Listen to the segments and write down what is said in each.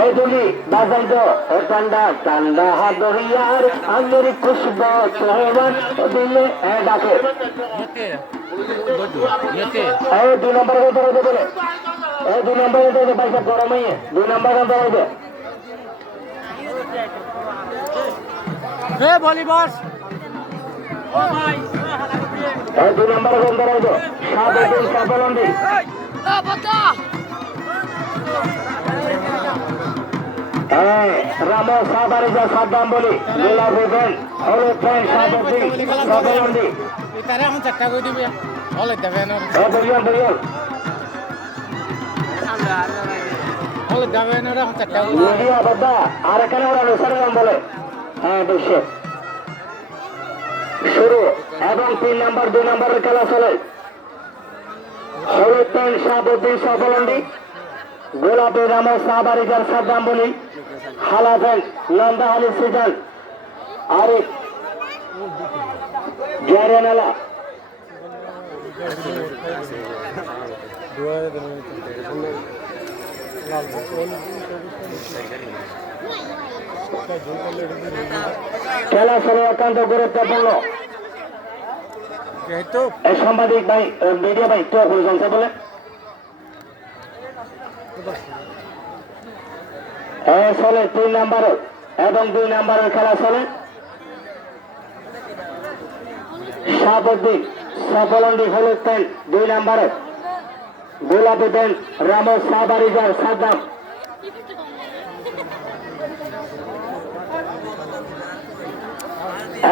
এই দুলি বাজাই দো ঠান্ডা ঠান্ডা দরিয়ার আমের খুশবু তোমার দিলে ডাকে এই 2 নম্বর ধরে বলে এই 2 নম্বর ধরে পয়সা গরম হয়ে 2 নম্বর ধরে দে এ বলি বস ও ভাই এই 2 নম্বর ধরে দে সাদে দিন সাবলন্দি এ বাচ্চা রামো সাবারিজা সাদ্দাম বলি গোলাপি বেন হলো ট্রেন সাবতি সাবলন্দি ইতারে আমি চারটা কই দিবি হলে দেবে না বলিয়ান হলে দেবে না আমি চারটা কই মিডিয়া বাবা আর এখানে ওরা অনুসরণ বলে হ্যাঁ বেশি শুরু এবং 3 নম্বর 2 নম্বরের খেলা চলে হলো ট্রেন সাবতি সাবলন্দি গোলাপি রামো সাবারিজার সাদ্দাম বলি হালাফেন নন্দা আলী সিজান আরিফ জেরেনালা খেলা চলে একান্ত গুরুত্বপূর্ণ এই সাংবাদিক ভাই মিডিয়া ভাই তো বলছে বলে চলে 3 নম্বরে এবং 2 নম্বরের খেলা চলে সাবদ্দিন সাবলন্দি হলুদ প্যান্ট 2 নম্বরে গোলাপি প্যান্ট রামো সাবারিজার সাদ্দাম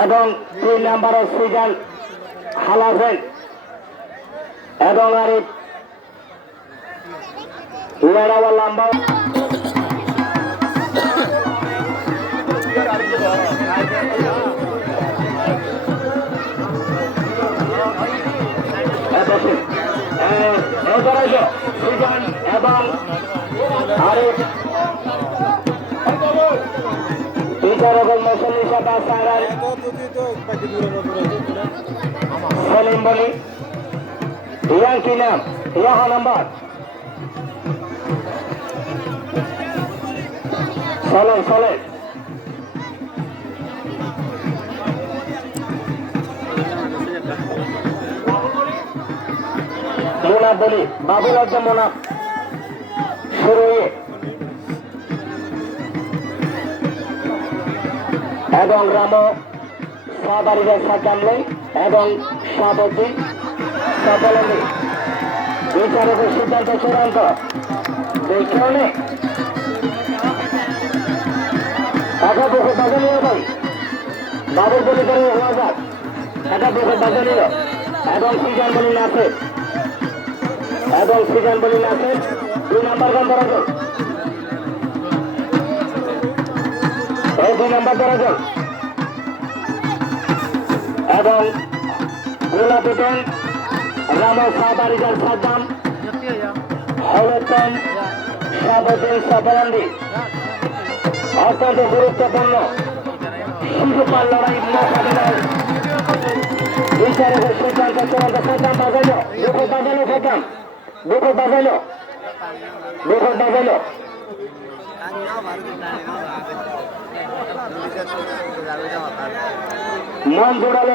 এবং 3 নম্বরে সিজান হালাফেন এবং আরিফ লড়াওয়া লম্বা সিজান এবং আরিফ বিচারক মৌসুমী সাদা সারার সেলিম বলি ইয়ার কি নাম ইয়া নাম্বার চলে মোনা বলি বাবুল একদম মোনা শুরু এবং রামো সাবারিজার সাদ্দামলে এবং সাবতি সাবলন্দি বিচারকের সিদ্ধান্ত চূড়ান্ত দেখেও নেই একটা দুঃখ বাজে নিল ভাই বাবুর বলি করে হওয়া যাক একটা দুঃখ বাজে নিল এবং সিজান বলি নাচে এবং সিজান বলি নাচে 2 নম্বর গন্ধরাজন এই 2 নম্বর দরাজন এবং গোলাপি প্যান্ট রামো সাবারিজার সাদ্দাম হলুদ প্যান্ট সাবুদ্দিন সাবলন্দি অত্যন্ত গুরুত্বপূর্ণ শিশুপাল লড়াই মোকাবিলায় বিচারকের সিদ্ধান্ত চূড়ান্ত সাদ্দাম বাজাইল দুপুর বাজাইল মন জোড়ালো